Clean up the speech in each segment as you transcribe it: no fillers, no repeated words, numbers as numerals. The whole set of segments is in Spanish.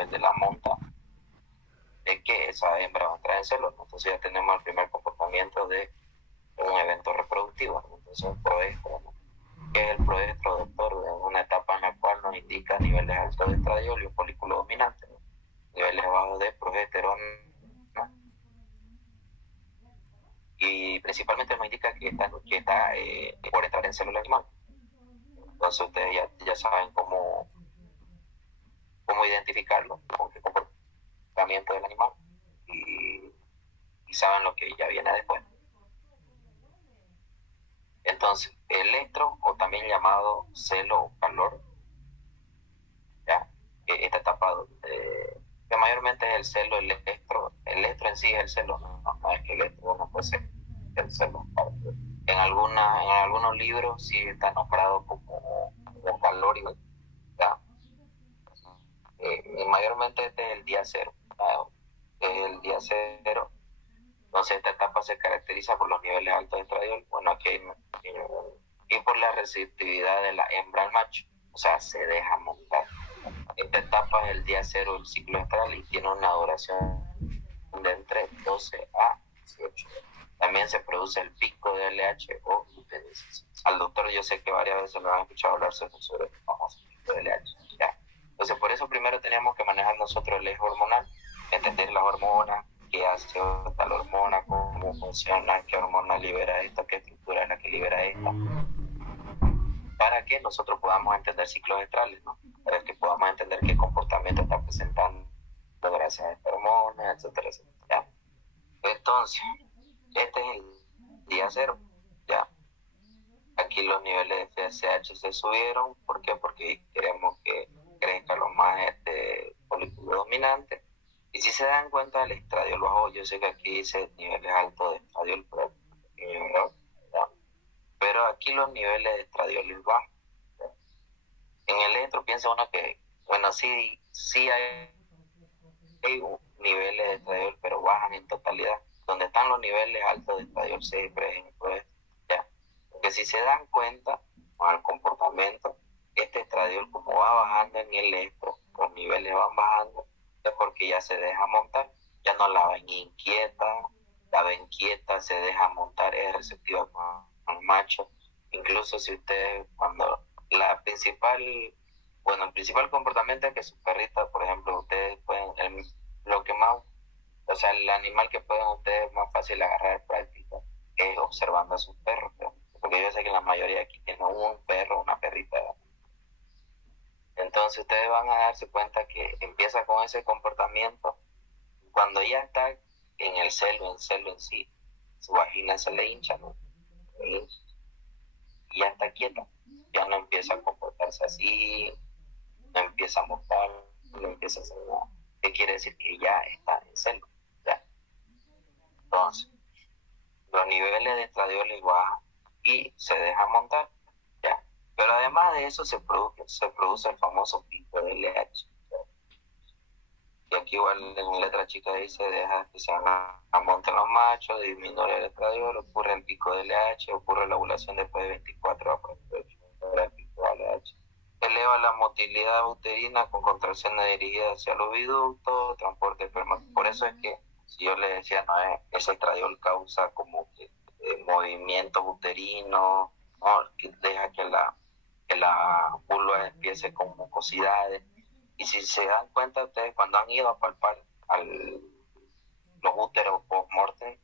nivel de la monta, de que esa hembra va a entrar en celo, ¿no? Entonces ya tenemos el primer comportamiento de un evento reproductivo, ¿no? Entonces un proestro, ¿no? Que es el proestro, doctor, de una etapa en la cual nos indica niveles altos de estradiol y un folículo dominante, ¿no? Niveles bajos de progesterona, y principalmente nos indica que está por entrar en célula animal. Entonces ustedes ya saben cómo identificarlo, con qué comportamiento del animal, y saben lo que ya viene después. Entonces, el estro, o también llamado celo o calor, ya, esta etapa que mayormente es el celo, el estro en sí es el celo, no es que el estro no puede ser el celo. En algunos libros sí está nombrado como calor, ya. Mayormente este es el día cero, ¿ya? Es el día cero. Entonces esta etapa se caracteriza por los niveles altos de estradiol, bueno, y por la receptividad de la hembra al macho, o sea, se deja montar. Esta etapa es el día cero del ciclo estral y tiene una duración de entre 12 a 18. También se produce el pico de LH o luteinización. Al doctor yo sé que varias veces me han escuchado hablar sobre el famoso pico de LH. ¿Ya? Entonces por eso primero tenemos que manejar nosotros el eje hormonal, entender las hormonas, qué hace tal hormona, cómo funciona, qué hormona libera esta, qué estructura es la que libera esta, para que nosotros podamos entender ciclos estrales, ¿no? Para que podamos entender qué comportamiento está presentando gracias a esta hormona, etcétera, etcétera. ¿Ya? Entonces, este es el día cero, ¿ya? Aquí los niveles de FSH se subieron. ¿Por qué? Porque queremos que crezca lo más folículo dominante. Y si se dan cuenta, el estradiol bajó. Yo sé que aquí dice niveles altos de estradiol, pero aquí los niveles de estradiol bajos. En el estro piensa uno que, bueno, sí hay niveles de estradiol, pero bajan en totalidad. Donde están los niveles altos de estradiol siempre es en proestro, ¿ya? Porque si se dan cuenta con el comportamiento, este estradiol, como va bajando en el estro, los niveles van bajando, es porque ya se deja montar, ya no la ven inquieta, la ven quieta, se deja montar, es receptiva con el macho. Incluso si ustedes, cuando el principal comportamiento es que sus perritas, por ejemplo, ustedes pueden, lo que más, o sea, el animal que pueden ustedes más fácil agarrar práctica es observando a sus perros, ¿no? Porque yo sé que la mayoría aquí tiene un perro, una perrita. Entonces ustedes van a darse cuenta que empieza con ese comportamiento. Cuando ya está en el celo en sí, su vagina se le hincha, ¿no? Y ya está quieta, ya no empieza a comportarse así, no empieza a montar, no empieza a hacer nada. ¿Qué quiere decir? Que ya está en celo, ¿ya? Entonces, los niveles de estradiol bajan y se deja montar, ¿ya? Pero además de eso se produce el famoso pico de LH, ¿ya? Y aquí igual en letra chica dice, deja que se monten los machos, disminuye el estradiol, ocurre el pico de LH, ocurre la ovulación después de 24 a 48 horas, el pico de LH. Eleva la motilidad uterina con contracciones dirigidas hacia los oviductos, transporte espermático. Por eso es que, si yo le decía, no, ese estradiol causa como que movimientos uterinos, ¿no? Que deja que la vulva empiece con mucosidades. Y si se dan cuenta ustedes, cuando han ido a palpar los úteros post-mortem,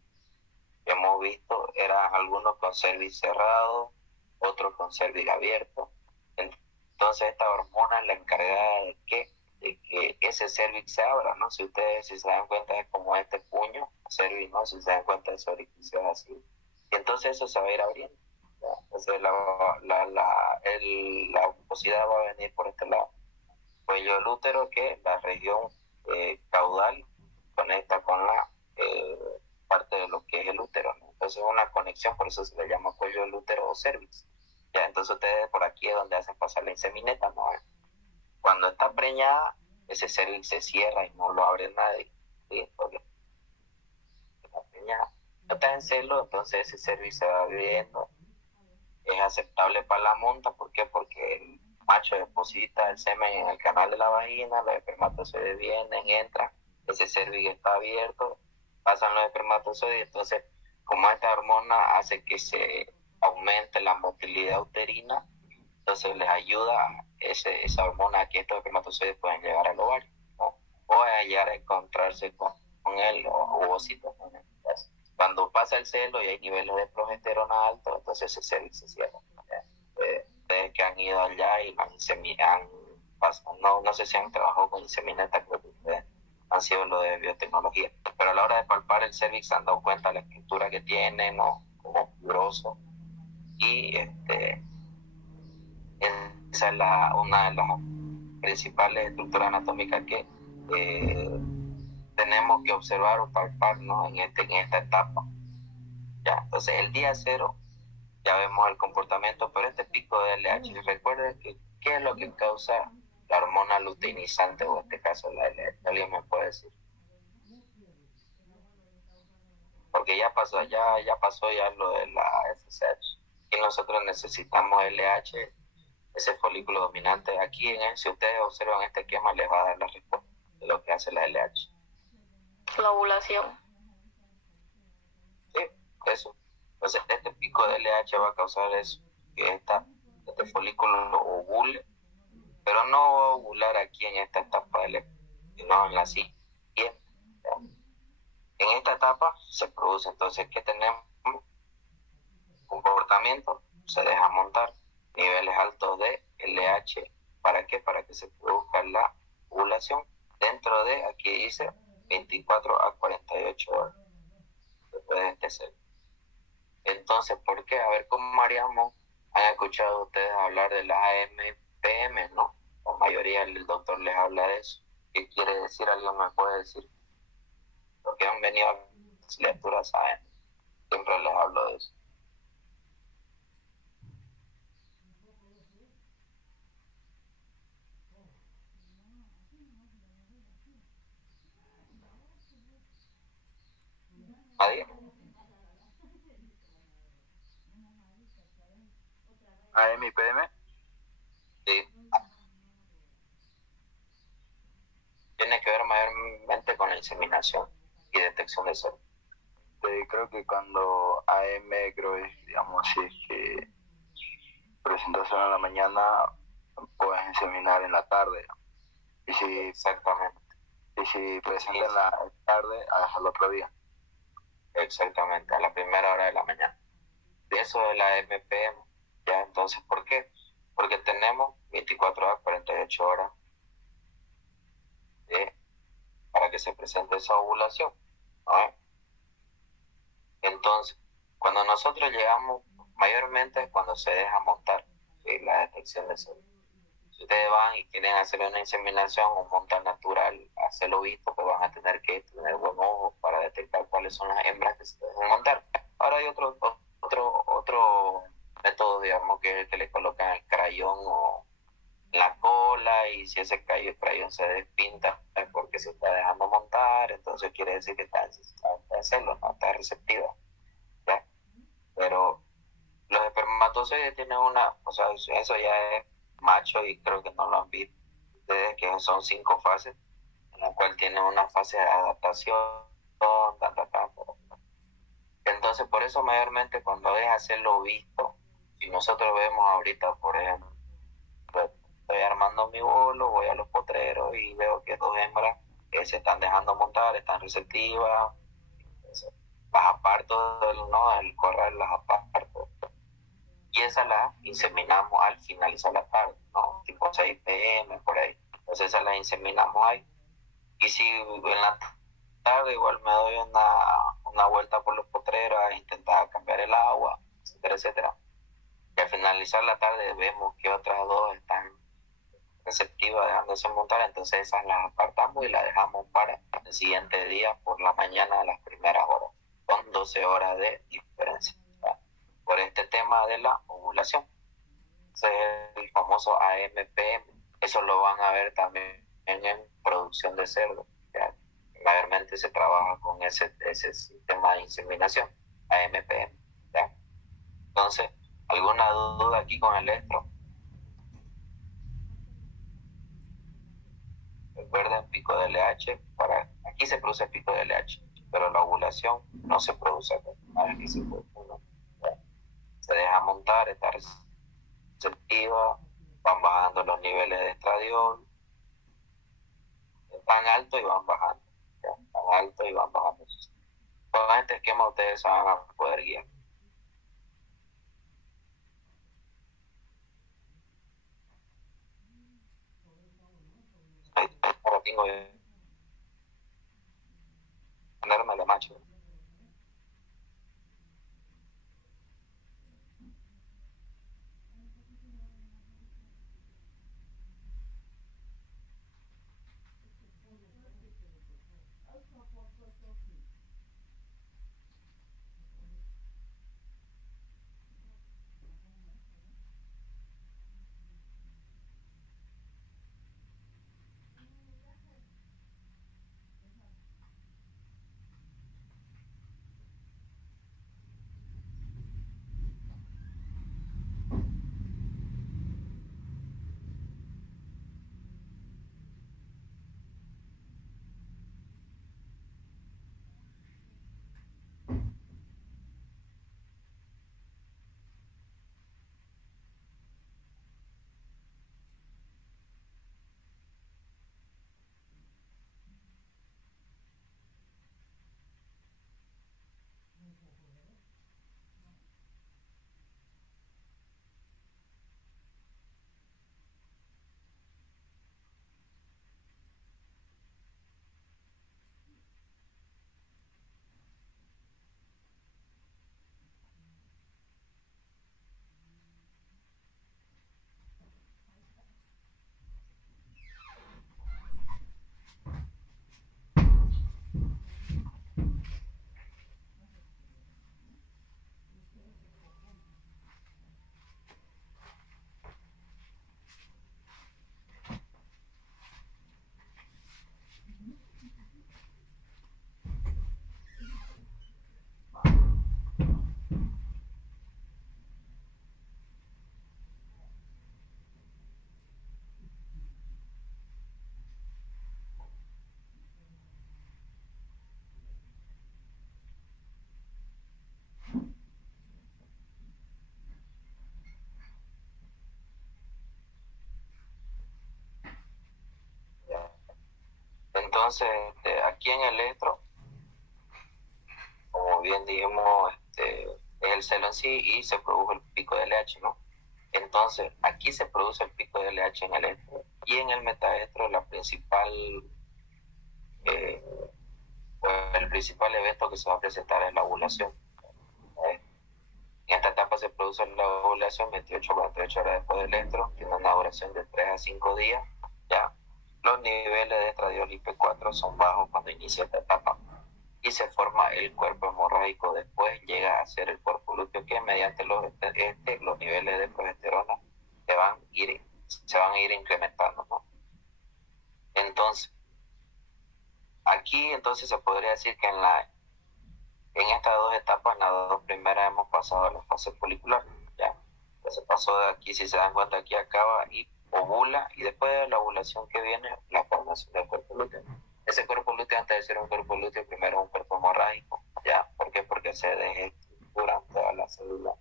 que hemos visto, eran algunos con cervix cerrado, otros con cervix abierto. Entonces esta hormona es la encargada de que ese cervix se abra, ¿no? Si ustedes, si se dan cuenta, es como este puño, cervix, ¿no? Si se dan cuenta, ese orificio es así. Y entonces eso se va a ir abriendo, ¿ya? Entonces la mucosidad va a venir por este lado. Cuello del útero, que la región caudal conecta con la parte de lo que es el útero, ¿no? Entonces es una conexión, por eso se le llama cuello del útero o cervix. Ya, entonces ustedes por aquí es donde hacen pasar la insemineta, ¿no? Cuando está preñada, ese cervix se cierra y no lo abre nadie, ¿sí? Porque está preñada, no está en celo, entonces ese cervix se va abriendo, es aceptable para la monta. ¿Por qué? Porque macho deposita el semen en el canal de la vagina, los espermatozoides vienen, entran, ese cervix está abierto, pasan los espermatozoides, entonces como esta hormona hace que se aumente la motilidad uterina, entonces les ayuda esa hormona a que estos espermatozoides puedan llegar al ovario, ¿no? O a llegar a encontrarse con él o ovocitos con él. Cuando pasa el celo y hay niveles de progesterona altos, entonces ese cervix se cierra. Ustedes que han ido allá y no sé si han trabajado con insemineta, creo que ustedes han sido lo de biotecnología, pero a la hora de palpar el cervix se han dado cuenta de la estructura que tiene, ¿no? Como fibroso, y esa es una de las principales estructuras anatómicas que tenemos que observar o palpar, ¿no? en esta etapa. ¿Ya? Entonces el día cero ya vemos el comportamiento, pero este pico de LH, recuerden que qué es lo que causa la hormona luteinizante, o en este caso la LH. ¿Alguien me puede decir? Porque ya pasó ya lo de la FSH, y nosotros necesitamos LH, ese folículo dominante. Aquí, si ustedes observan este esquema, les va a dar la respuesta de lo que hace la LH. La ovulación. Sí, eso. Entonces, este pico de LH va a causar eso, que este folículo ovule, pero no va a ovular aquí en esta etapa sino en la siguiente. En esta etapa se produce entonces que tenemos comportamiento, se deja montar niveles altos de LH. ¿Para qué? Para que se produzca la ovulación dentro de, aquí dice, 24 a 48 horas después de este celo. Entonces, ¿por qué? A ver, ¿cómo haríamos? Han escuchado ustedes hablar de las AMPM, ¿no? La mayoría el doctor les habla de eso. ¿Qué quiere decir? ¿Alguien me puede decir? Porque han venido a las lecturas AM. Siempre les hablo de eso. ¿Nadie? AM y PM. Sí. Tiene que ver mayormente con la inseminación y detección de células. Creo que cuando AM, creo es, digamos, si es que presentación en la mañana, puedes inseminar en la tarde. Y si, exactamente. Y si presenta en la tarde, al otro día. Exactamente, a la primera hora de la mañana. Eso de la MPM. ¿Ya? Entonces, ¿por qué? Porque tenemos 24 a 48 horas para que se presente esa ovulación, ¿no? Entonces, cuando nosotros llegamos, mayormente es cuando se deja montar, ¿sí? La detección de células. Si ustedes van y quieren hacer una inseminación o montar natural, hacerlo visto, pues van a tener que tener buen ojo para detectar cuáles son las hembras que se deben montar. Ahora hay otro método, digamos, que es el que le colocan el crayón o la cola, y si ese crayón se despinta es porque se está dejando montar, entonces quiere decir que está necesitando hacerlo, no está receptiva, ¿ya? Pero los espermatozoides tienen eso ya es macho, y creo que no lo han visto ustedes, que son 5 fases, en la cual tienen una fase de adaptación, entonces por eso mayormente cuando es hacerlo visto, si nosotros vemos ahorita, por ejemplo, estoy armando mi bolo, voy a los potreros y veo que 2 hembras que se están dejando montar, están receptivas, entonces, las aparto del corral, las aparto, y esas las inseminamos al finalizar la tarde, ¿no? Tipo 6 p.m. por ahí. Entonces esas las inseminamos ahí. Y si en la tarde igual me doy una vuelta por los potreros a intentar cambiar el agua, etcétera, etcétera. Y al finalizar la tarde vemos que otras 2 están receptivas dejándose montar, entonces esas las apartamos y las dejamos para el siguiente día por la mañana a las primeras horas, con 12 horas de diferencia, ¿verdad? Por este tema de la ovulación. Ese es el famoso AMPM. Eso lo van a ver también en producción de cerdo, ¿ya? Mayormente se trabaja con ese sistema de inseminación, AMPM, ¿ya? Entonces, ¿alguna duda aquí con el electro? recuerden, pico de LH, aquí se produce el pico de LH, pero la ovulación no se produce acá. Aquí se produce, ¿no? Se deja montar, está receptiva, van bajando los niveles de estradiol, están altos y van bajando, ¿ya? Están altos y van bajando. Con este esquema ustedes se van a poder guiar. Ahora tengo que ponerme la macho. Entonces, aquí en el estro, como bien dijimos, es el celo en sí y se produjo el pico de LH, ¿no? Entonces, aquí se produce el pico de LH en el estro y en el metaestro el principal evento que se va a presentar es la ovulación. En esta etapa se produce la ovulación 28 a 48 horas después del estro, tiene una duración de 3 a 5 días, ¿ya? Los niveles de estradiol y P4 son bajos cuando inicia esta etapa y se forma el cuerpo hemorrágico. Después llega a ser el cuerpo lúteo que mediante los niveles de progesterona se van a ir incrementando, ¿no? Entonces, aquí entonces se podría decir que en estas dos etapas, en las dos primeras hemos pasado a la fase folicular, ¿ya? Se pasó de aquí, si se dan cuenta, aquí acaba y ovula, y después de la ovulación que viene, la formación del cuerpo lúteo. Ese cuerpo lúteo, antes de ser un cuerpo lúteo, primero es un cuerpo hemorrágico, ¿ya? ¿Por qué? Porque se desestructuran todas las células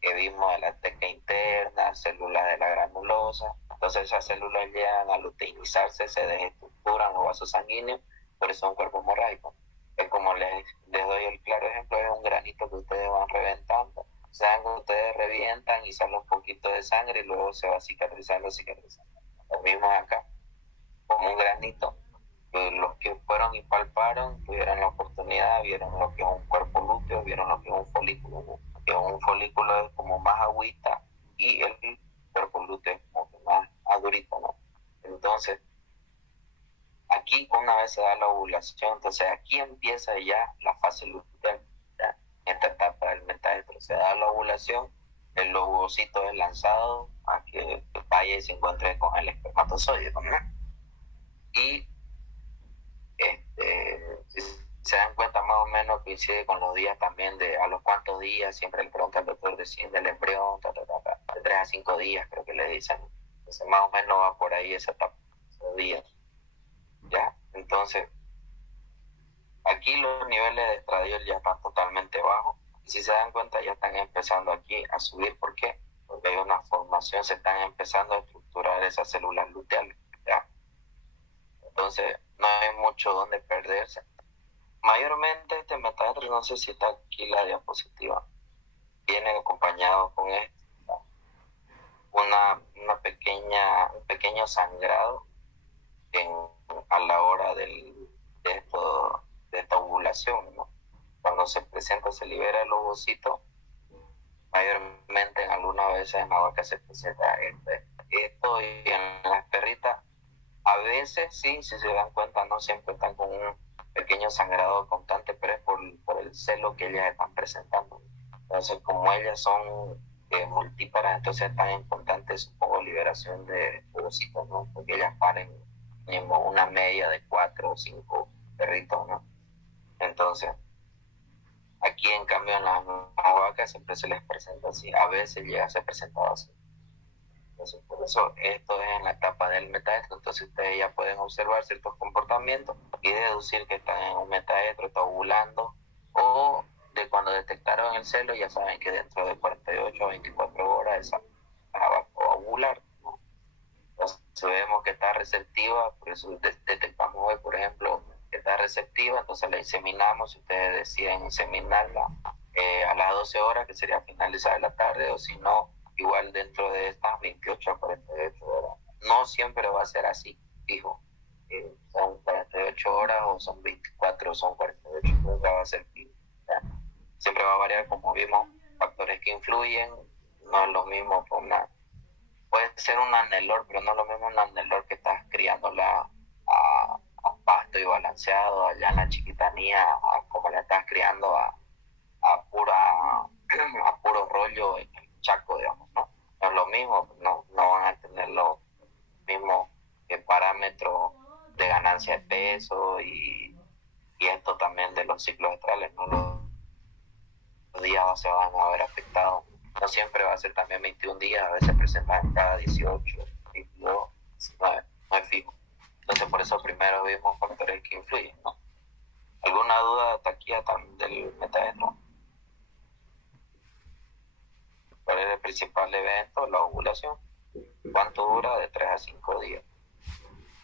que vimos de la teca interna, células de la granulosa. Entonces esas células llegan a luteinizarse, se desestructuran los vasos sanguíneos, por eso es un cuerpo hemorrágico. Como les doy el claro ejemplo, es un granito que ustedes van reventando. O sea, ustedes revientan y sale un poquito de sangre y luego se va cicatrizando. Lo mismo acá, como un granito. Los que fueron y palparon tuvieron la oportunidad, vieron lo que es un cuerpo lúteo, vieron lo que es un folículo, ¿no? Que un folículo es como más agüita y el cuerpo lúteo es como que más adurito, ¿no? Entonces, aquí una vez se da la ovulación, entonces aquí empieza ya la fase luteal, ¿ya? Esta etapa del metaestro, se da la ovulación, el ovocito es lanzado a que vaya y se encuentre con el espermatozoide, ¿no? Y si se dan cuenta, más o menos coincide con los días también, de a los cuantos días, siempre le pregunta al doctor desciende el embrión, de 3 a 5 días creo que le dicen. Entonces más o menos va por ahí esa etapa. 5 días. ¿Ya? Entonces, aquí los niveles de estradiol ya están totalmente bajos. Y si se dan cuenta, ya están empezando aquí a subir. ¿Por qué? Porque hay una formación, se están empezando a estructurar esas células luteales. ¿Ya? Entonces, no hay mucho donde perderse. Mayormente este metaedro, no sé si está aquí la diapositiva, viene acompañado con esto, un pequeño sangrado a la hora de esta ovulación, ¿no? Cuando se presenta, se libera el ovocito, mayormente en algunas veces en la vaca se presenta esto, y en las perritas a veces sí, si se dan cuenta, no siempre están con un pequeño sangrado constante, pero es por el celo que ellas están presentando. Entonces, como ellas son multíparas, entonces están en constante, supongo, liberación de ovocitos, ¿no? Porque ellas paren una media de 4 o 5 perritos, ¿no? Entonces, aquí en cambio en las vacas siempre se les presenta así, a veces llega a ser presentado así. Entonces, por eso esto es en la etapa del metaestro. Entonces ustedes ya pueden observar ciertos comportamientos y deducir que están en un metaestro, está ovulando, o de cuando detectaron el celo ya saben que dentro de 48 a 24 horas esa va a ovular, ¿no? Entonces vemos que está receptiva, por eso detectamos hoy, por ejemplo, que está receptiva, entonces la inseminamos. Si ustedes deciden inseminarla a las 12 horas, que sería finalizar la tarde, o si no, igual dentro de estas 28 a 48 horas. No siempre va a ser así, fijo. Son 48 horas o son 24 o son 48, nunca va a ser fijo. ¿Ya? Siempre va a variar, como vimos, factores que influyen. No es lo mismo puede ser un anelor, pero no es lo mismo un anelor que estás criándola a pasto y balanceado allá en la chiquitanía, como la estás criando a puro rollo en el chaco, digamos, ¿no? No es lo mismo, no van a tener los mismos parámetros de ganancia de peso y esto también de los ciclos estrales, ¿no? Los días se van a ver afectados. No siempre va a ser también 21 días, a veces presentan cada 18, 22, 19, no es fijo. Entonces por eso primero vimos factores que influyen, ¿no? ¿Alguna duda hasta aquí del metaestro? ¿Cuál es el principal evento? La ovulación. ¿Cuánto dura? De 3 a 5 días.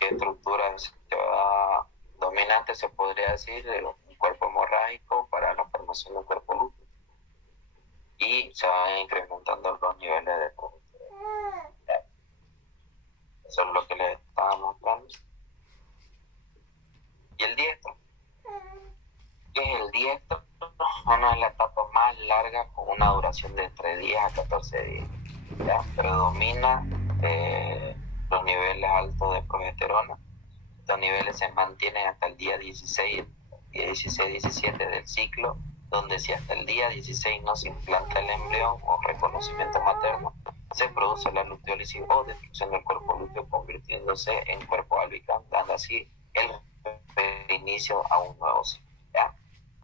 ¿Qué estructura se va dominante? Se podría decir un cuerpo hemorrágico para la formación de un cuerpo lúteo. Y se van incrementando los niveles de progesterona. Eso es lo que les estaba mostrando. ¿Y el diestro? ¿Qué es el diestro? Bueno, es la etapa más larga con una duración de 3 días a 14 días. ¿Ya? Predomina los niveles altos de progesterona. Estos niveles se mantienen hasta el día 16, 17 del ciclo, donde si hasta el día 16 no se implanta el embrión o reconocimiento materno, se produce la luteólisis o destrucción del cuerpo lúteo, convirtiéndose en cuerpo albicán, dando así el inicio a un nuevo ciclo. ¿Ya?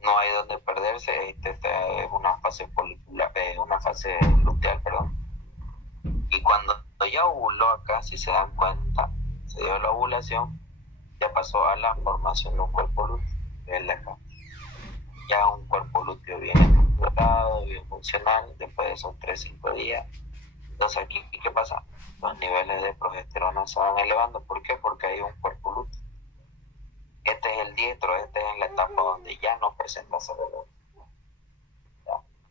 No hay donde perderse. Esta es una fase luteal, perdón. Y cuando ya ovuló acá, si se dan cuenta, se dio la ovulación, ya pasó a la formación de un cuerpo lúteo, que es de acá. Ya un cuerpo lúteo bien estructurado, bien funcional, después de esos 3-5 días. Entonces aquí, ¿qué pasa? Los niveles de progesterona se van elevando. ¿Por qué? Porque hay un cuerpo lúteo. Este es el diestro, este es en la etapa donde ya no presenta cerebro.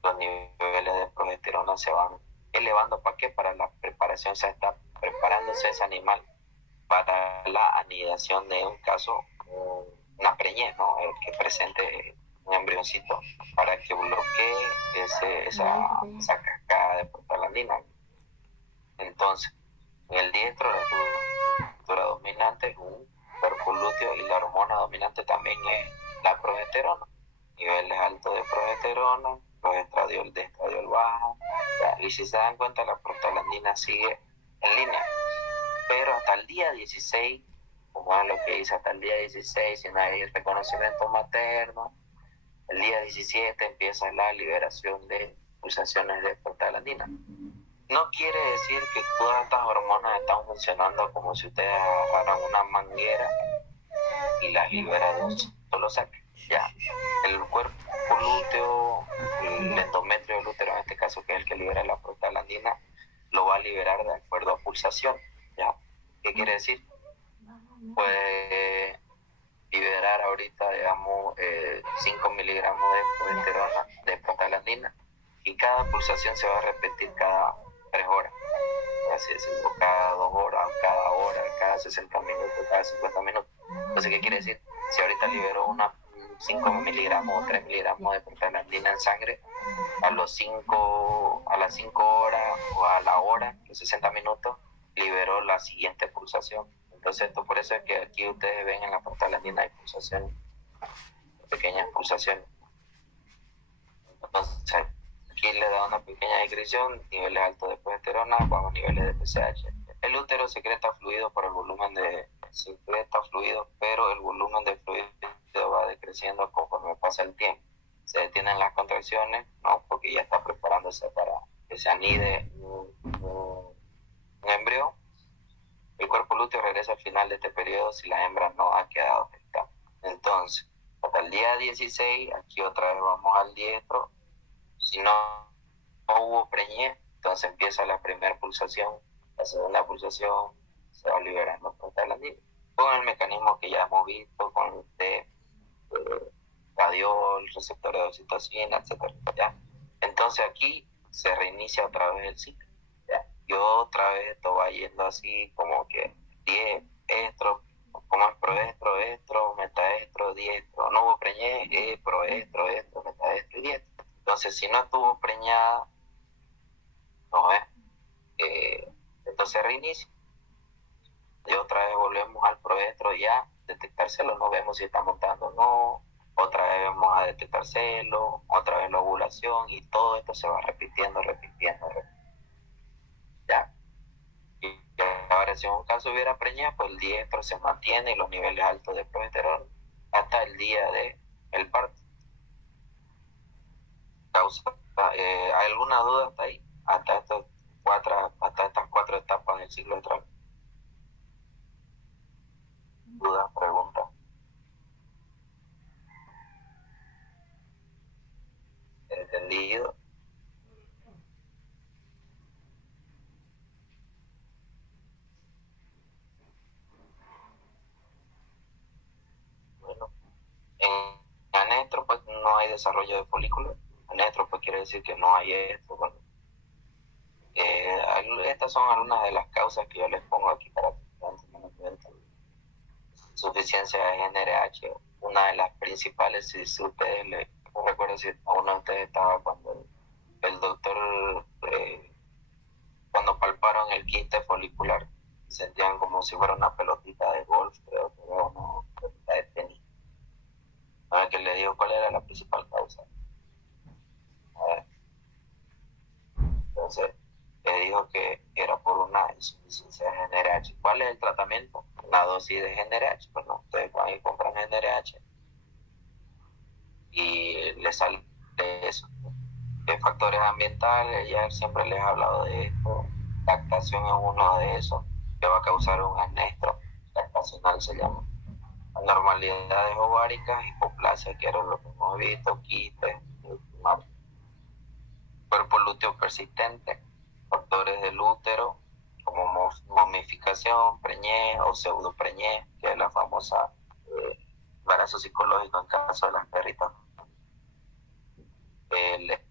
Los niveles de progesterona se van elevando. ¿Para qué? Para la preparación, se está preparándose ese animal para la anidación de un caso, una preñez, ¿no? Que presente un embrioncito para que bloquee esa cascada de prostaglandina. Entonces, en el diestro, la estructura dominante es un cuerpo lúteo y la hormona dominante también es la progesterona. Niveles altos de progesterona, los estradiol de estradiol baja. Y si se dan cuenta, la prostaglandina sigue en línea. Pero hasta el día 16, como es lo que dice, hasta el día 16, si no hay reconocimiento materno, el día 17 empieza la liberación de pulsaciones de prostaglandina. no quiere decir que todas estas hormonas están funcionando como si ustedes agarraran una manguera y las libera de un solo saque. Ya, el cuerpo lúteo, el endometrio del útero en este caso, que es el que libera la prostaglandina, lo va a liberar de acuerdo a pulsación. ¿Ya? ¿Qué quiere decir? Puede liberar ahorita, digamos, 5 miligramos de progesterona, de prostaglandina, y cada pulsación se va a repetir cada 3 horas. Así decirlo, cada 2 horas, cada hora, cada 60 minutos, cada 50 minutos. Entonces, ¿qué quiere decir? Si ahorita liberó una 5 miligramos o 3 miligramos de prostaglandina en sangre, a las 5 horas o a la hora, los 60 minutos, liberó la siguiente pulsación. Entonces, esto por eso es que aquí ustedes ven en la prostaglandina hay pulsaciones, pequeñas pulsaciones. Entonces, aquí le da una pequeña descripción, niveles altos de progesterona, bajos niveles de PCH. El útero secreta fluido por el volumen de pero el volumen de fluido va decreciendo conforme pasa el tiempo. Se detienen las contracciones, ¿no? Porque ya está preparándose para que se anide un embrión. El cuerpo lúteo regresa al final de este periodo si la hembra no ha quedado afectada. Entonces, hasta el día 16, aquí otra vez vamos al diestro. Si no hubo preñez, entonces empieza la primera pulsación, la segunda pulsación, se va liberando prostaglandina, con el mecanismo que ya hemos visto, con el T, radiol, receptor de oxitocina, etcétera. ¿Ya? Entonces aquí se reinicia otra vez el ciclo. ¿Ya? Y otra vez esto va yendo así como que 10 estro, como es proestro, estro, metaestro, diestro, no hubo preñez, proestro, estro, metaestro y diestro. Entonces, si no estuvo preñada, ¿no es? Entonces reinicia. Y otra vez volvemos al proestro ya, detectárselo, no vemos si está montando o no, otra vez vamos a detectárselo, otra vez la ovulación, y todo esto se va repitiendo. ¿Ya? Y ahora si en un caso hubiera preñada, pues el diestro se mantiene y los niveles altos de progesterona hasta el día del parto. ¿Hay alguna duda hasta ahí? Hasta estas 4 etapas del ciclo de trabajo. ¿Dudas, preguntas? ¿Entendido? Bueno, en anestro pues no hay desarrollo de folículos. Anestro pues quiere decir que no hay esto. Bueno, estas son algunas de las causas que yo les pongo aquí para que insuficiencia de GnRH, una de las principales. Si ustedes no recuerdo si a uno de ustedes estaba cuando el doctor, cuando palparon el quiste folicular, sentían como si fuera una pelotita de golf, creo que era una pelotita de tenis. A ver, que le digo cuál era la principal causa. A ver. Entonces, le dijo que era por una insuficiencia de GnRH. ¿Cuál es el tratamiento? Una dosis de GnRH. Bueno, ustedes van y compran GnRH y les sale eso. Factores ambientales, ya siempre les he hablado de esto. Lactación es uno de esos que va a causar un anestro lactacional, se llama. Anormalidades ováricas, hipoplasia, que era lo que hemos visto, quistes, cuerpo lúteo persistente, factores del útero, como momificación, preñez o pseudopreñez, que es la famosa embarazo psicológico en caso de las perritas.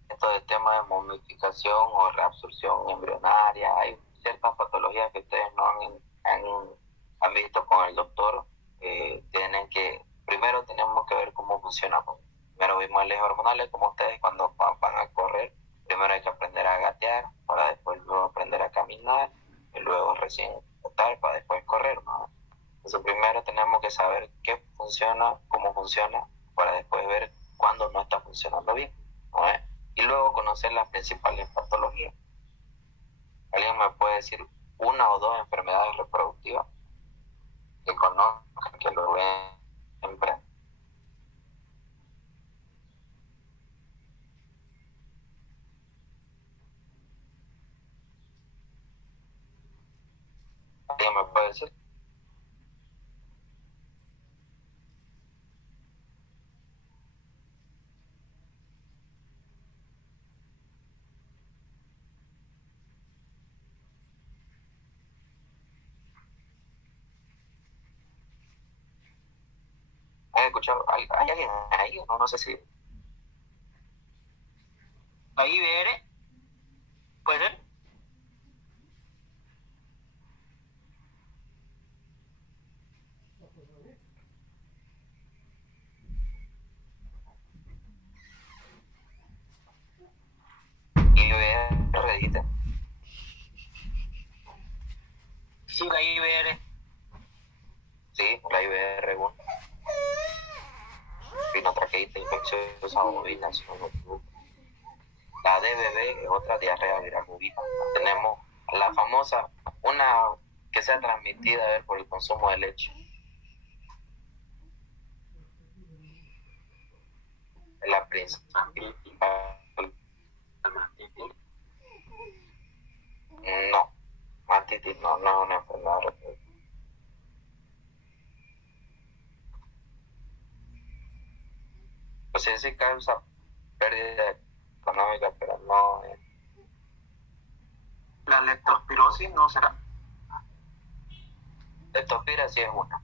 Esto de tema de momificación o reabsorción embrionaria, hay ciertas patologías que ustedes no han visto con el doctor. Primero tenemos que ver cómo funciona. Primero vimos el eje hormonal, como ustedes cuando van a correr, primero hay que aprender a gatear, para después luego aprender a caminar, y luego recién gatear para después correr, ¿no? Entonces primero tenemos que saber qué funciona, cómo funciona, para después ver cuándo no está funcionando bien, ¿no? Y luego conocer las principales patologías. ¿Alguien me puede decir una o dos enfermedades reproductivas que conozcan, que lo ven siempre? ¿Alguien me puede decir? ¿Has escuchado? ¿Hay alguien ahí? No sé si... ¿La IBR? ¿Puede ser? IBR, dice. Sí, la IBR. Sí, la IBR1. Rinotraqueitis infecciosa bovina. La DBB es otra diarrea viral bovina. Tenemos la famosa, una que sea transmitida por el consumo de leche. La principal. No, mastitis no es una enfermedad reproductiva. Pues sí causa pérdida económica, pero no es. La leptospirosis no será. Leptospira sí es una.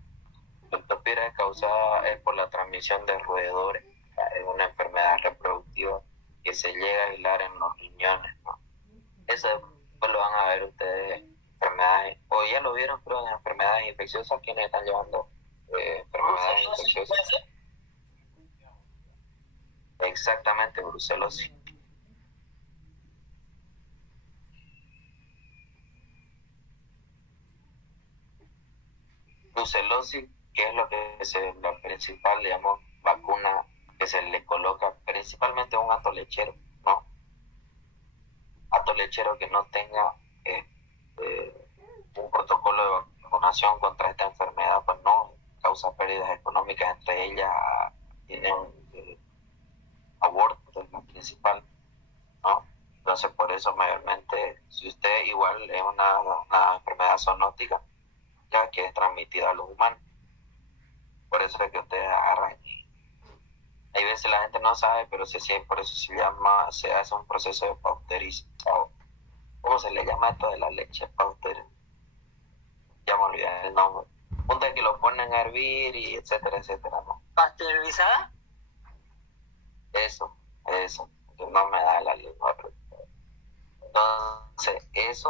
Leptospira es causada por la transmisión de roedores. Es una enfermedad reproductiva que se llega a aislar en los riñones, ¿no? Eso después lo van a ver ustedes, enfermedades, o ya lo vieron, pero en enfermedades infecciosas, ¿quiénes están llevando enfermedades infecciosas? Exactamente, brucelosis. Brucelosis, que es lo que la principal, digamos, vacuna que se le coloca principalmente a un hato lechero, ¿no? Hato lechero que no tenga un protocolo de vacunación contra esta enfermedad, pues no causa pérdidas económicas, entre ellas tienen aborto, es la principal, ¿no? Entonces, por eso, mayormente, si usted igual es una enfermedad zoonótica, ya que es transmitida a los humanos, por eso es que ustedes agarran. Hay veces la gente no sabe, pero por eso se hace un proceso de pausterizado. ¿Cómo se le llama esto de la leche pausterizada? Ya me olvidé el nombre. Punto de que lo ponen a hervir y etcétera, ¿no? ¿Pasteurizada? Eso, que no me da la lengua. Entonces,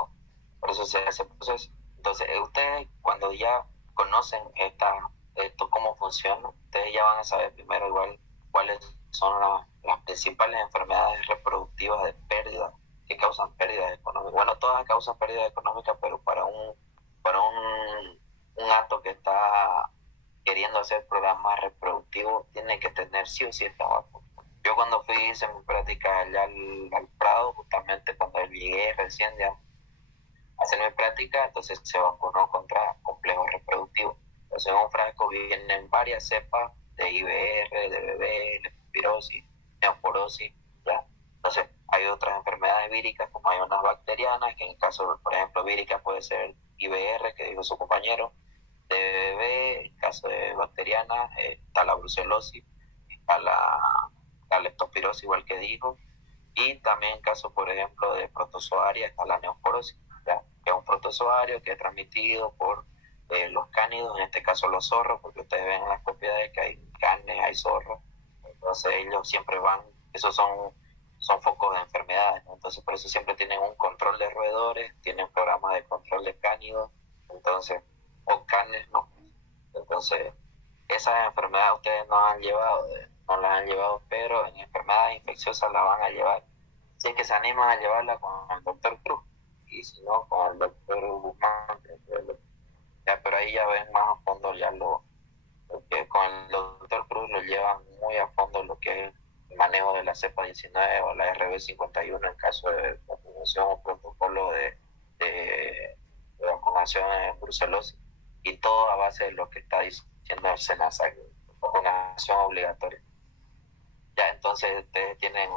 por eso se hace el proceso. Entonces, ustedes cuando ya conocen esto cómo funciona, ustedes ya van a saber primero igual cuáles son las principales enfermedades reproductivas de pérdida, que causan pérdidas económicas. Bueno, todas causan pérdidas económicas, pero para un acto que está queriendo hacer programas reproductivos, tiene que tener sí o sí esta vacuna. Yo cuando hice mi práctica allá al Prado, justamente cuando llegué recién ya a hacer mi práctica, entonces se vacunó contra complejos reproductivos. Entonces en un frasco vienen varias cepas de IBR, de BB, leptospirosis, neosporosis, ¿ya? Entonces hay otras enfermedades víricas, como hay unas bacterianas, que en el caso, por ejemplo, vírica puede ser IBR, que dijo su compañero, de BB, en caso de bacteriana, está la brucelosis, está la leptospirosis, igual que dijo, y también en caso, por ejemplo, de protozoaria, está la neosporosis, ¿ya? Que es un protozoario que es transmitido por los cánidos, en este caso los zorros, porque ustedes ven en las propiedades que hay carnes, hay zorros, entonces ellos siempre esos son focos de enfermedades, ¿no? Entonces por eso siempre tienen un control de roedores, tienen programas de control de cánidos, entonces, o carnes, ¿no? Entonces, esas enfermedades ustedes no las han llevado, pero en enfermedades infecciosas las van a llevar. Si es que se animan a llevarla con el doctor Cruz, y si no, con el doctor Guzmán, ya, pero ahí ya ven más a fondo ya lo que con el doctor Cruz lo llevan muy a fondo lo que es el manejo de la cepa 19 o la RB51 en caso de vacunación o protocolo de vacunación en brucelosis, y todo a base de lo que está diciendo el SENASA, vacunación obligatoria. Ya, entonces ustedes tienen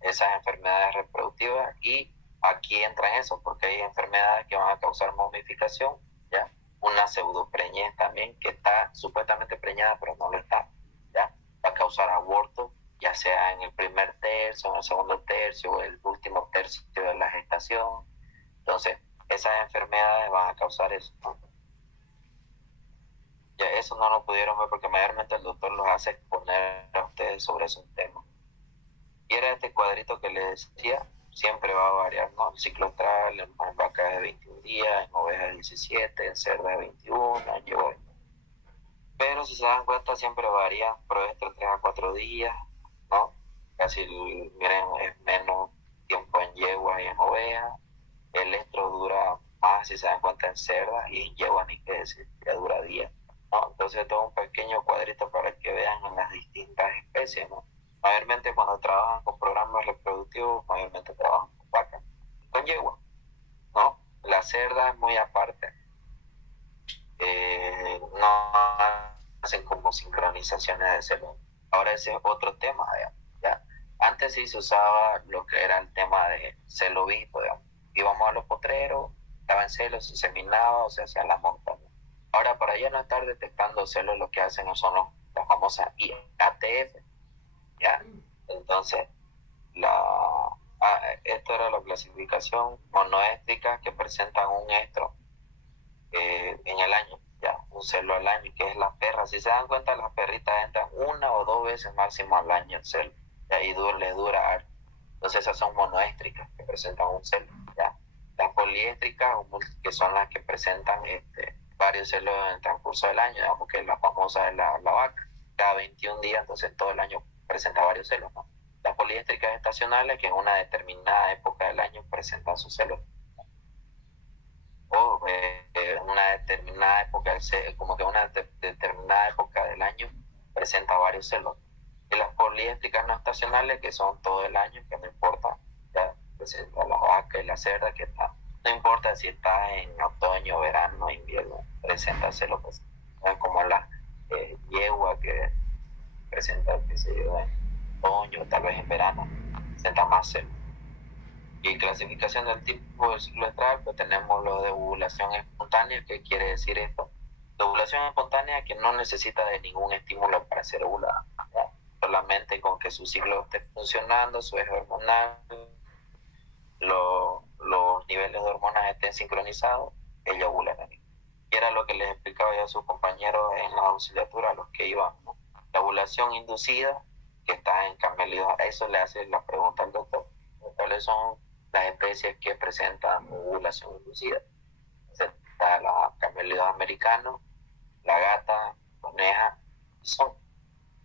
esas enfermedades reproductivas y aquí entra en eso, porque hay enfermedades que van a causar momificación, ¿ya? una pseudopreñez también, que está supuestamente preñada, pero no lo está, ¿ya? Va a causar aborto, ya sea en el primer tercio, en el segundo tercio, o el último tercio de la gestación. Entonces, esas enfermedades van a causar eso, ¿no? Ya eso no lo pudieron ver porque mayormente el doctor los hace exponer a ustedes sobre esos temas. Y era este cuadrito que les decía, siempre va a variar, ¿no? El ciclo astral en vacas de 21 días, en ovejas 17, en cerdas de 21, en yegua. Pero si se dan cuenta, siempre varía, proestro 3 a 4 días, ¿no? Casi, miren, es menos tiempo en yegua y en ovejas. El estro dura más, si se dan cuenta, en cerdas, y en yegua ni que decir, ya dura días, ¿no? Entonces, todo un pequeño cuadrito para que vean en las distintas especies, ¿no? Mayormente cuando trabajan con programas reproductivos, mayormente trabajan con vacas, con yegua, ¿no? La cerda es muy aparte. No hacen como sincronizaciones de celos. Ahora ese es otro tema, digamos, ¿ya? Antes sí se usaba lo que era el tema de celo vivo, digamos. Íbamos a los potreros, estaba en celo, se seminaba o se hacía la montaña. Ahora, para ya no estar detectando celos, lo que hacen son las famosas ATF, ¿ya? Entonces, esto era la clasificación monoéstrica que presentan un estro en el año, ya, un celo al año, que es la perra. Si se dan cuenta, las perritas entran 1 o 2 veces máximo al año el celo, y ahí les dura. Entonces esas son monoéstricas que presentan un celo, ya. Las poliéstricas, que son las que presentan varios celos en el transcurso del año, digamos que la famosa es la vaca, cada 21 días, entonces todo el año presenta varios celos, ¿no? Las poliéstricas estacionales, que en una determinada época del año presentan sus celos, o en una determinada época, como que una determinada época del año presenta varios celos. Y las poliéstricas no estacionales, que son todo el año, que no importa, ya presenta la vaca y la cerda, que está, no importa si está en otoño, verano, invierno, presenta celos, pues, como la yegua que presenta, que se yo, en otoño, tal vez en verano, presenta más celos. Y clasificación del tipo del ciclo astral, pues tenemos lo de ovulación espontánea. ¿Qué quiere decir esto? La ovulación espontánea, que no necesita de ningún estímulo para ser ovulada, ¿no? Solamente con que su ciclo esté funcionando, su eje hormonal, los niveles de hormonas estén sincronizados, ella ovula. Y era lo que les explicaba yo a sus compañeros en la auxiliatura, a los que iban, ¿no? La ovulación inducida, que está en camelidos, a eso le hace la pregunta al doctor: ¿cuáles son las especies que presentan ovulación inducida? Está la camelidos americanos, la gata, coneja, son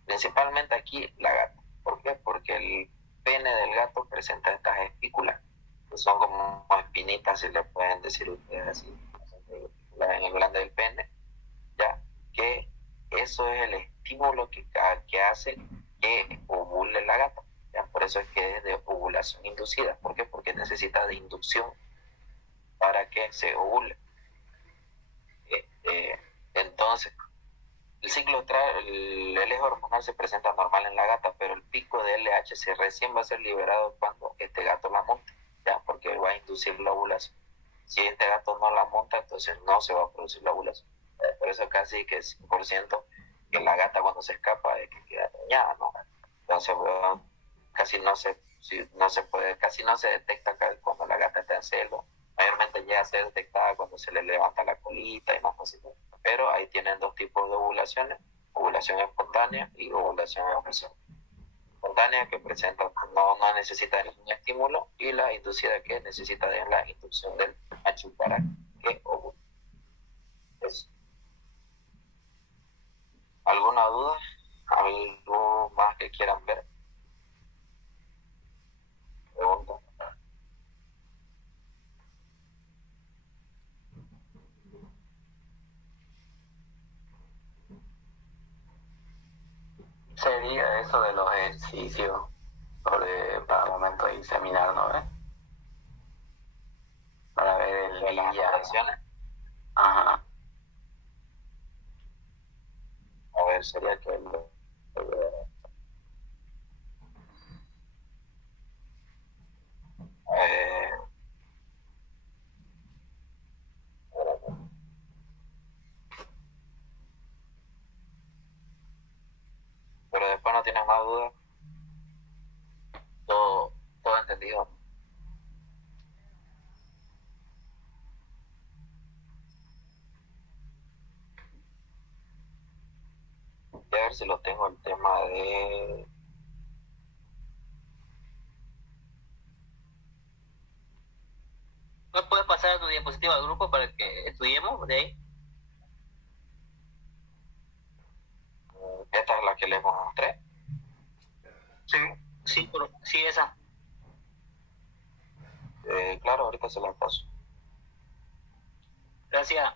principalmente aquí la gata. ¿Por qué? Porque el pene del gato presenta estas espículas, que son como espinitas, si le pueden decir ustedes así, en el glande del pene, ya, que eso es el estímulo que hace que ovule la gata. ¿Ya? Por eso es que es de ovulación inducida. ¿Por qué? Porque necesita de inducción para que se ovule. Entonces, el ciclo el eje hormonal se presenta normal en la gata, pero el pico de LH recién va a ser liberado cuando este gato la monte, ¿ya? Porque va a inducir la ovulación. Si este gato no la monta, entonces no se va a producir la ovulación. Por eso casi que es 100% que la gata cuando se escapa es que queda dañada, ¿no? Entonces, bueno, casi no se detecta cuando la gata está en celo. Mayormente llega a ser detectada cuando se le levanta la colita y más cositas. Pero ahí tienen dos tipos de ovulaciones: ovulación espontánea y ovulación espontánea, que presenta, no necesita ningún estímulo, y la inducida, que necesita de la inducción del macho para que ovule. Eso. ¿Alguna duda? ¿Algo más que quieran ver? Pregunta. Sería eso de los ejercicios para el momento de inseminar, ¿no? Para ver el las día. relaciones. Ajá. A ver, sería que alguna duda, todo entendido. Voy a ver si lo tengo el tema de... ¿Me puedes pasar tu diapositiva al grupo para que estudiemos de ahí? Esta es la que les mostré. Sí, esa. Claro, ahorita se la paso. Gracias.